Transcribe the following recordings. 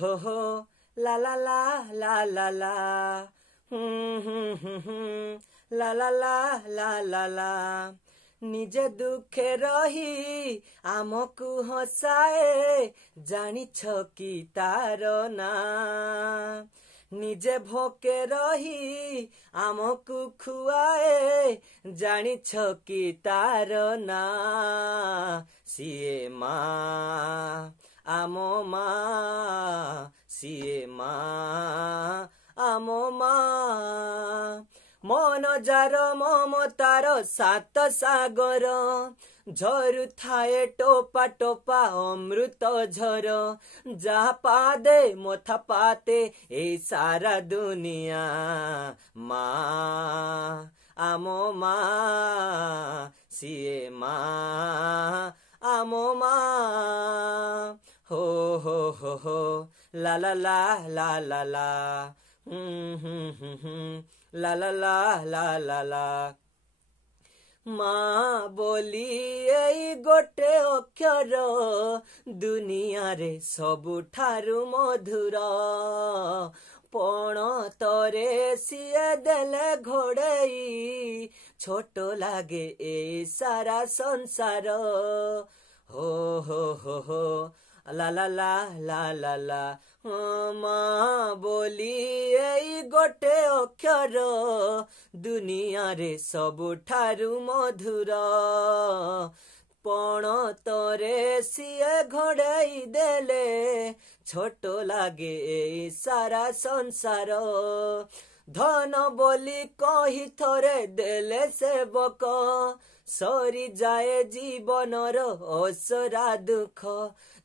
ho la la la la la la la la la la la la निजे दुखे रही आमकु हसाए जानिछ कि तार ना निजे भोके रही आमकु खुआए जानिछ कि तार ना सिए माँ आमो माँ सिए माँ आमो माँ मन जार ममतार सात सागर झरु थाए टोपा टोपा अमृत झर जा पादे मोथा पाते ए सारा दुनिया माँ आमो माँ सिए माँ आमो माँ हो ला ला ला ला ला ला ला ला ला ला ला ला माँ बोली एई गोटे अक्षर दुनिया रे सबुठारु मधुर पण तरे सिए देले घोड़ेई छोट लागे ए सारा संसार हो ला ला ला ला ला ला माँ बोली एई गोटे अक्षर दुनिया रे सबुठारु मधुर पण तरे सिए घोड़ाई देले छोट लागे ए सारा संसार धन बोली कही थरे देले सेवक सरी जाए जीवनर असरा दुख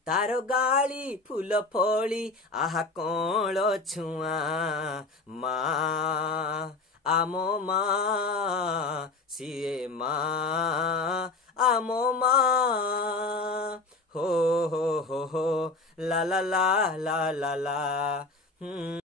तार गाली फूल फली आहा कण छुआ माँ आमो माँ सिए माँ आमो माँ हो ला ला ला ला ला ला